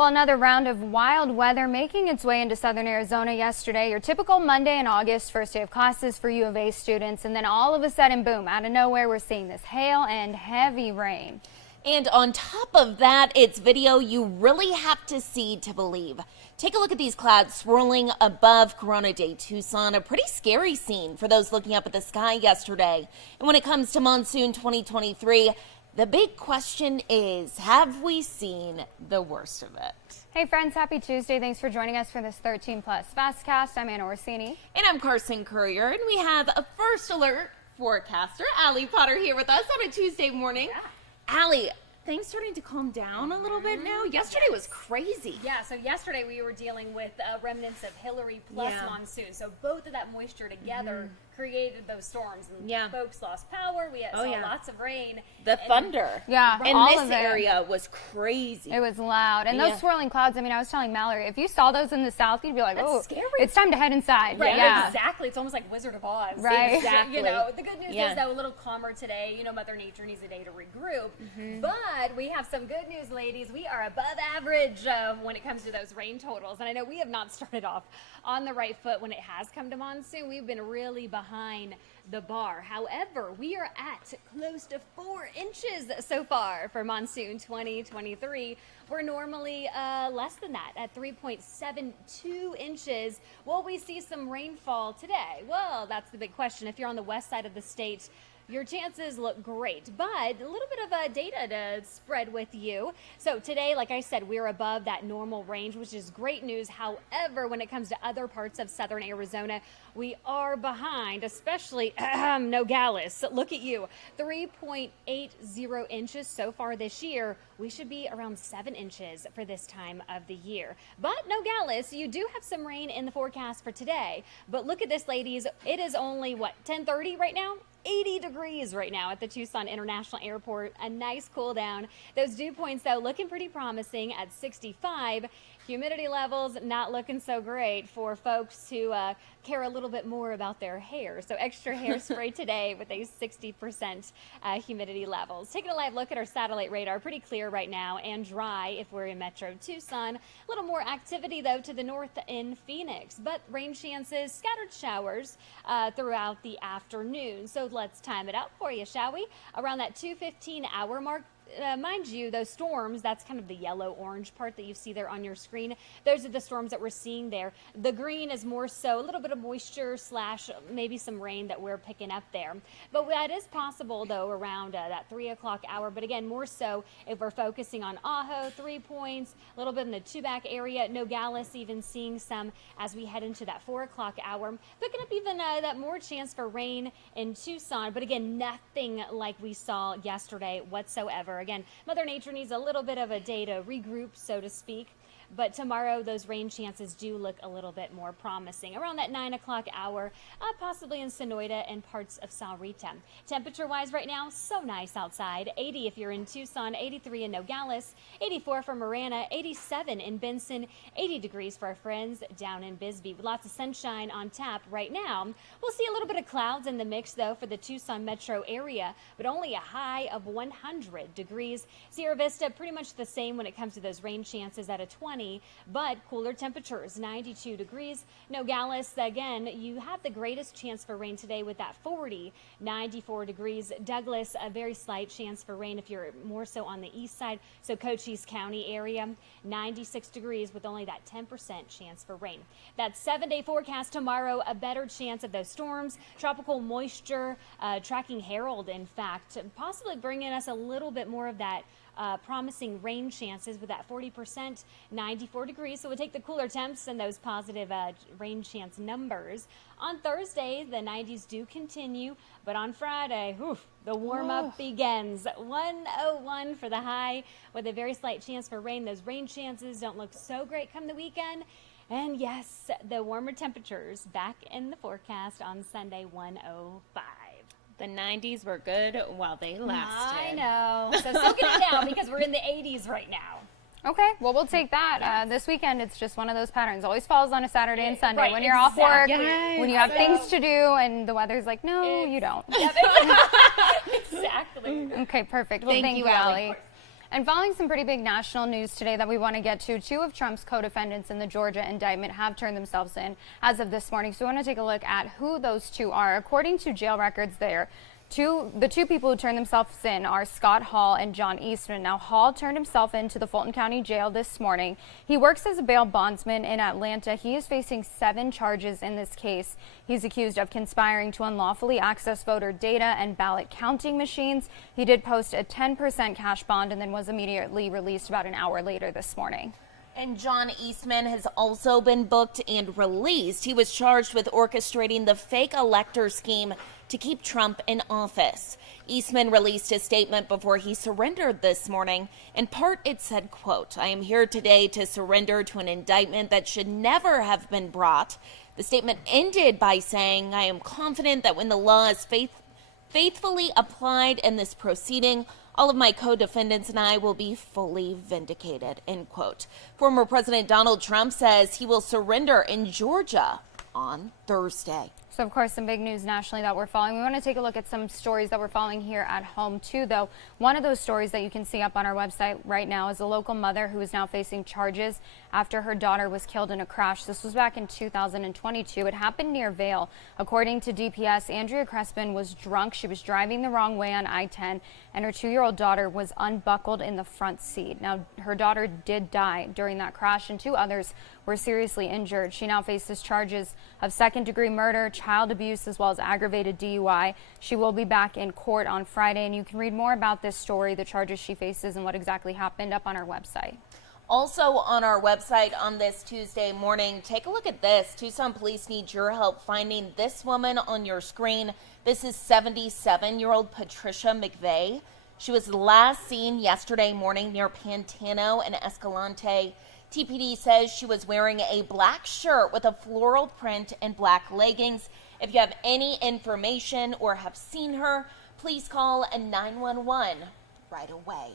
Well, another round of wild weather making its way into southern Arizona yesterday. Your typical Monday in August, first day of classes for U of A students. And then all of a sudden, boom, out of nowhere, we're seeing this hail and heavy rain. And on top of that, it's video you really have to see to believe. Take a look at these clouds swirling above Corona Day Tucson, a pretty scary scene for those looking up at the sky yesterday. And when it comes to monsoon 2023, the big question is, have we seen the worst of it? Hey friends, happy Tuesday. Thanks for joining us for this 13 Plus FastCast. I'm Anna Orsini. And I'm Carson Courier, and we have a first alert forecaster, Allie Potter, here with us on a Tuesday morning. Yeah. Allie, things starting to calm down a little bit now. Yesterday was crazy. Yeah, so yesterday we were dealing with remnants of Hillary plus monsoon. So both of that moisture together created those storms. And folks lost power. We saw lots of rain. The thunder. Yeah. And this area was crazy. It was loud. And those swirling clouds, I mean, I was telling Mallory, if you saw those in the south, you'd be like, oh, scary. It's time to head inside. Right, yeah. Exactly. It's almost like Wizard of Oz. Right. Exactly. You know, the good news is, though, a little calmer today. You know, Mother Nature needs a day to regroup. But we have some good news, ladies. We are above average when it comes to those rain totals. And I know we have not started off on the right foot when it has come to monsoon. We've been really behind the bar. However, we are at close to 4 inches so far for monsoon 2023. We're normally less than that at 3.72 inches. Will we see some rainfall today? Well, that's the big question. If you're on the west side of the state, your chances look great, but a little bit of data to spread with you. So today, like I said, we're above that normal range, which is great news. However, when it comes to other parts of southern Arizona, we are behind, especially Nogales. Look at you, 3.80 inches so far this year. We should be around 7 inches for this time of the year. But Nogales, you do have some rain in the forecast for today. But look at this, ladies. It is only, 10:30 right now? 80 degrees right now at the Tucson International Airport. A nice cool down. Those dew points, though, looking pretty promising at 65. Humidity levels not looking so great for folks who care a little bit more about their hair. So extra hairspray today with a 60% humidity levels. Taking a live look at our satellite radar, pretty clear right now and dry if we're in Metro Tucson. A little more activity, though, to the north in Phoenix, but rain chances, scattered showers throughout the afternoon. So let's time it out for you, shall we? Around that 2:15 hour mark. Mind you, those storms, that's kind of the yellow-orange part that you see there on your screen. Those are the storms that we're seeing there. The green is more so a little bit of moisture / maybe some rain that we're picking up there. But that is possible, though, around that 3 o'clock hour. But again, more so if we're focusing on Ajo, 3 Points, a little bit in the Tubac area, Nogales even seeing some as we head into that 4 o'clock hour. Picking up even that more chance for rain in Tucson. But again, nothing like we saw yesterday whatsoever. Again, Mother Nature needs a little bit of a day to regroup, so to speak. But tomorrow, those rain chances do look a little bit more promising. Around that 9 o'clock hour, possibly in Sonoyta and parts of Sahuarita. Temperature-wise right now, so nice outside. 80 if you're in Tucson, 83 in Nogales, 84 for Marana, 87 in Benson, 80 degrees for our friends down in Bisbee. With lots of sunshine on tap right now. We'll see a little bit of clouds in the mix, though, for the Tucson metro area, but only a high of 100 degrees. Sierra Vista, pretty much the same when it comes to those rain chances at a 20. But cooler temperatures, 92 degrees. Nogales, again, you have the greatest chance for rain today with that 40, 94 degrees. Douglas, a very slight chance for rain if you're more so on the east side. So Cochise County area, 96 degrees with only that 10% chance for rain. That 7-day forecast tomorrow, a better chance of those storms. Tropical moisture, tracking Harold, in fact, possibly bringing us a little bit more of that promising rain chances with that 40%, 94 degrees. So we'll take the cooler temps and those positive rain chance numbers. On Thursday, the 90s do continue, but on Friday, the warm-up begins. 101 for the high with a very slight chance for rain. Those rain chances don't look so great come the weekend. And yes, the warmer temperatures back in the forecast on Sunday, 105. The 90s were good while they lasted. I know. So soak it in now because we're in the 80s right now. Okay, well, we'll take that. This weekend, it's just one of those patterns. Always falls on a Saturday and Sunday. Right, when you're off work, when you have So- things to do, and the weather's like, no, you don't. Exactly. Okay, perfect. Well, thank you, Allie. Allie. And following some pretty big national news today that we want to get to, two of Trump's co-defendants in the Georgia indictment have turned themselves in as of this morning. So we want to take a look at who those two are. According to jail records there, the two people who turned themselves in are Scott Hall and John Eastman. Now, Hall turned himself into the Fulton County Jail this morning. He works as a bail bondsman in Atlanta. He is facing 7 charges in this case. He's accused of conspiring to unlawfully access voter data and ballot counting machines. He did post a 10% cash bond and then was immediately released about an hour later this morning. And John Eastman has also been booked and released. He was charged with orchestrating the fake elector scheme to keep Trump in office. Eastman released a statement before he surrendered this morning. In part, it said, quote, "I am here today to surrender to an indictment that should never have been brought." The statement ended by saying, "I am confident that when the law is faithfully applied in this proceeding, all of my co-defendants and I will be fully vindicated," end quote. Former President Donald Trump says he will surrender in Georgia on Thursday. So, of course, some big news nationally that we're following. We want to take a look at some stories that we're following here at home, too, though. One of those stories that you can see up on our website right now is a local mother who is now facing charges after her daughter was killed in a crash. This was back in 2022. It happened near Vail. According to DPS, Andrea Crespin was drunk. She was driving the wrong way on I-10, and her 2-year-old daughter was unbuckled in the front seat. Now, her daughter did die during that crash, and 2 others were seriously injured. She now faces charges of second-degree murder, child abuse, as well as aggravated DUI. She will be back in court on Friday, and you can read more about this story, the charges she faces, and what exactly happened up on our website. Also on our website on this Tuesday morning, take a look at this. Tucson police need your help finding this woman on your screen. This is 77-year-old Patricia McVeigh. She was last seen yesterday morning near Pantano and Escalante. TPD says she was wearing a black shirt with a floral print and black leggings. If you have any information or have seen her, please call 911 right away.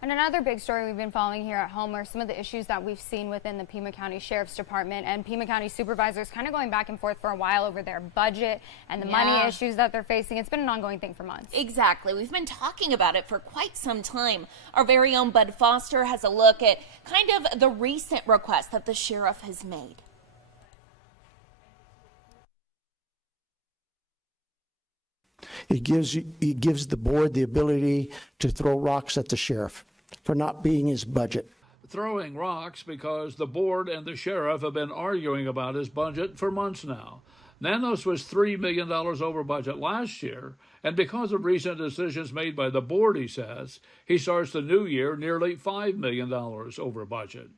And another big story we've been following here at home are some of the issues that we've seen within the Pima County Sheriff's Department and Pima County supervisors kind of going back and forth for a while over their budget and the money issues that they're facing. It's been an ongoing thing for months. Exactly. We've been talking about it for quite some time. Our very own Bud Foster has a look at kind of the recent request that the sheriff has made. It gives the board the ability to throw rocks at the sheriff for not being his budget. Throwing rocks because the board and the sheriff have been arguing about his budget for months now. Nanos was $3 million over budget last year, and because of recent decisions made by the board, he says, he starts the new year nearly $5 million over budget.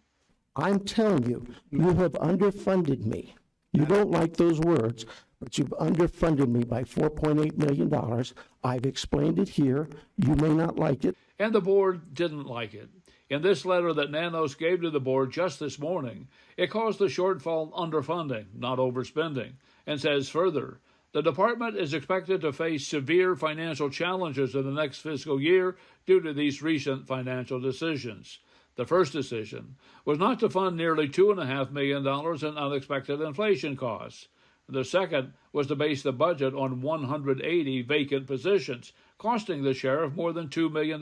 I'm telling you, you have underfunded me. You don't like those words, but you've underfunded me by $4.8 million. I've explained it here. You may not like it. And the board didn't like it. In this letter that Nanos gave to the board just this morning, it calls the shortfall underfunding, not overspending, and says further, the department is expected to face severe financial challenges in the next fiscal year due to these recent financial decisions. The first decision was not to fund nearly $2.5 million in unexpected inflation costs. The second was to base the budget on 180 vacant positions, costing the sheriff more than $2 million.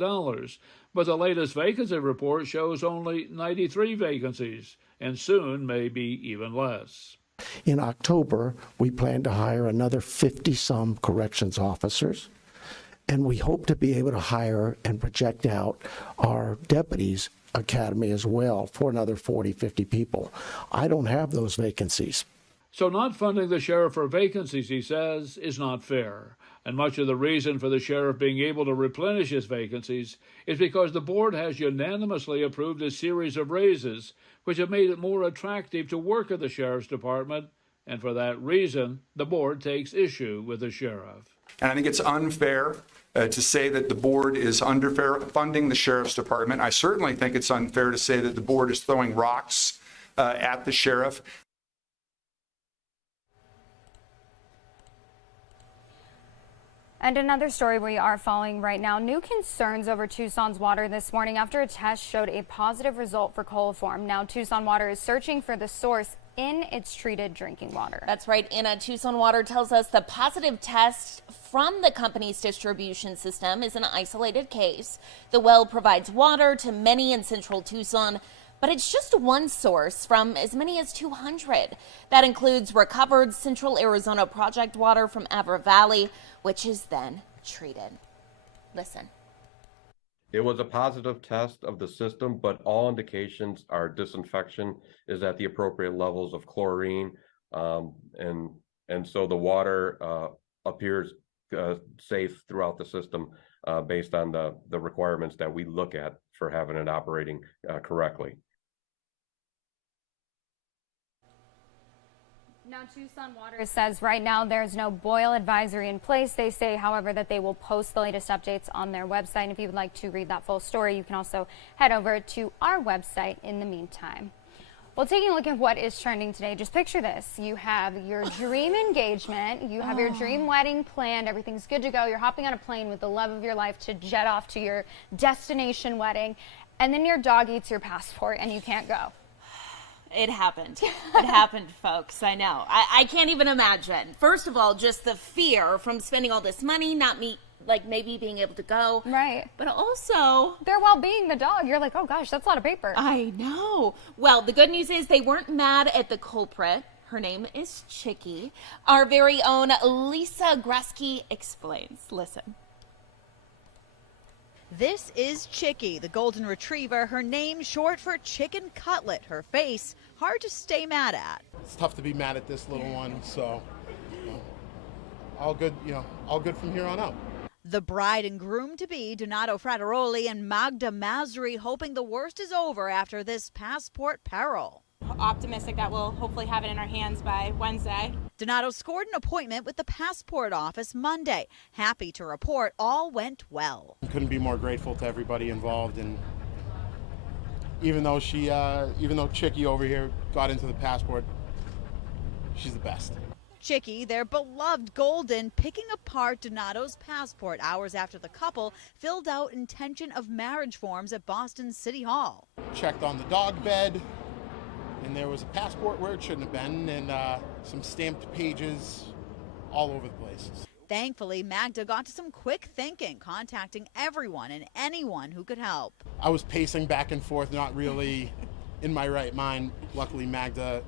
But the latest vacancy report shows only 93 vacancies, and soon may be even less. In October, we plan to hire another 50-some corrections officers, and we hope to be able to hire and project out our deputies academy as well for another 40, 50 people. I don't have those vacancies. So not funding the sheriff for vacancies, he says, is not fair. And much of the reason for the sheriff being able to replenish his vacancies is because the board has unanimously approved a series of raises, which have made it more attractive to work at the sheriff's department. And for that reason, the board takes issue with the sheriff. And I think it's unfair to say that the board is underfunding the sheriff's department. I certainly think it's unfair to say that the board is throwing rocks at the sheriff. And another story we are following right now, new concerns over Tucson's water this morning after a test showed a positive result for coliform. Now Tucson Water is searching for the source in its treated drinking water. That's right, Anna. Tucson Water tells us the positive test from the company's distribution system is an isolated case. The well provides water to many in central Tucson, but it's just one source from as many as 200. That includes recovered Central Arizona Project water from Avra Valley, which is then treated. Listen. It was a positive test of the system, but all indications are disinfection is at the appropriate levels of chlorine, and so the water appears safe throughout the system based on the requirements that we look at for having it operating correctly. Now, Tucson Water says right now there's no boil advisory in place. They say, however, that they will post the latest updates on their website. And if you would like to read that full story, you can also head over to our website in the meantime. Well, taking a look at what is trending today, just picture this. You have your dream engagement. You have your dream wedding planned. Everything's good to go. You're hopping on a plane with the love of your life to jet off to your destination wedding. And then your dog eats your passport and you can't go. It happened. It happened, folks. I know. I can't even imagine. First of all, just the fear from spending all this money, not me, like maybe being able to go. Right. But also their well-being, the dog. You're like, oh gosh, that's a lot of paper. I know. Well, the good news is they weren't mad at the culprit. Her name is Chicky. Our very own Lisa Gresky explains. Listen. This is Chicky, the golden retriever, her name short for chicken cutlet. Her face, hard to stay mad at. It's tough to be mad at this little one, so all good, all good from here on out. The bride and groom-to-be, Donato Frateroli and Magda Masri, hoping the worst is over after this passport peril. Optimistic that we'll hopefully have it in our hands by Wednesday. Donato scored an appointment with the passport office Monday. Happy to report all went well. Couldn't be more grateful to everybody involved, and even though Chicky over here got into the passport, she's the best. Chicky, their beloved golden, picking apart Donato's passport hours after the couple filled out intention of marriage forms at Boston City Hall. Checked on the dog bed, and there was a passport where it shouldn't have been, and some stamped pages all over the place. Thankfully, Magda got to some quick thinking, contacting everyone and anyone who could help. I was pacing back and forth, not really in my right mind. Luckily, Magda,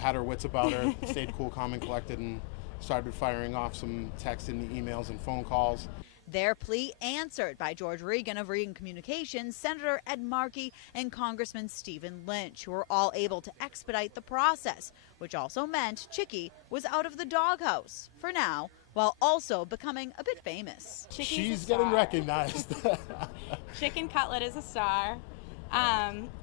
had her wits about her, stayed cool, calm, and collected, and started firing off some texts and emails and phone calls. Their plea answered by George Regan of Regan Communications, Senator Ed Markey, and Congressman Stephen Lynch, who were all able to expedite the process, which also meant Chicky was out of the doghouse for now, while also becoming a bit famous. She's getting recognized. Chicken Cutlet is a star.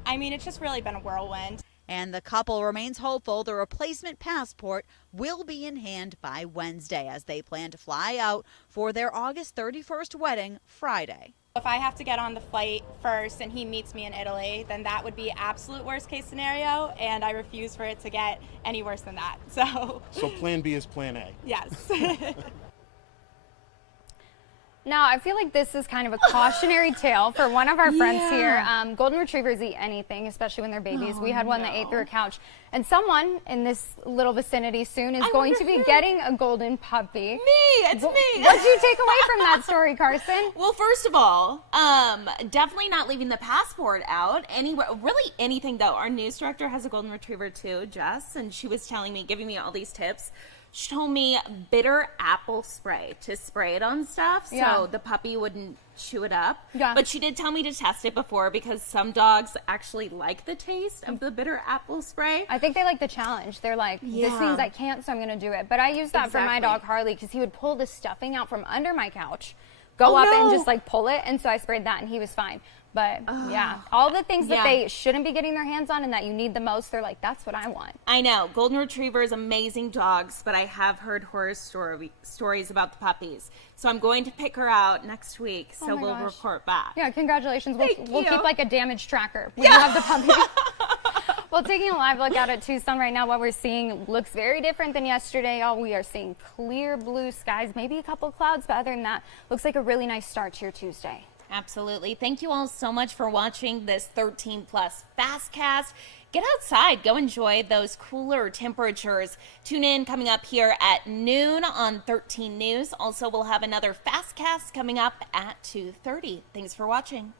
It's just really been a whirlwind. And the couple remains hopeful the replacement passport will be in hand by Wednesday as they plan to fly out for their August 31st wedding Friday. If I have to get on the flight first and he meets me in Italy, then that would be absolute worst case scenario, and I refuse for it to get any worse than that. So plan B is plan A. Yes. Now, I feel like this is kind of a cautionary tale for one of our friends here. Golden retrievers eat anything, especially when they're babies. We had one that ate through a couch. And someone in this little vicinity soon is going to be getting a golden puppy. It's me. What did you take away from that story, Carson? Well, first of all, definitely not leaving the passport out. Really anything, though. Our news director has a golden retriever, too, Jess, and she was giving me all these tips. She told me bitter apple spray to spray it on stuff so the puppy wouldn't chew it up. Yeah. But she did tell me to test it before because some dogs actually like the taste of the bitter apple spray. I think they like the challenge. They're like, this means I can't, so I'm going to do it. But I used that for my dog, Harley, because he would pull the stuffing out from under my couch, go up and just pull it. And so I sprayed that and he was fine. But all the things that they shouldn't be getting their hands on and that you need the most, they're like, that's what I want. I know. Golden Retrievers, amazing dogs, but I have heard horror stories about the puppies. So I'm going to pick her out next week, so we'll report back. Yeah, congratulations. We'll keep like a damage tracker when you have the puppy. Well, taking a live look out at Tucson right now, what we're seeing looks very different than yesterday. Y'all, we are seeing clear blue skies, maybe a couple clouds, but other than that, looks like a really nice start to your Tuesday. Absolutely. Thank you all so much for watching this 13 Plus FastCast. Get outside, go enjoy those cooler temperatures. Tune in coming up here at noon on 13 News. Also, we'll have another FastCast coming up at 2:30. Thanks for watching.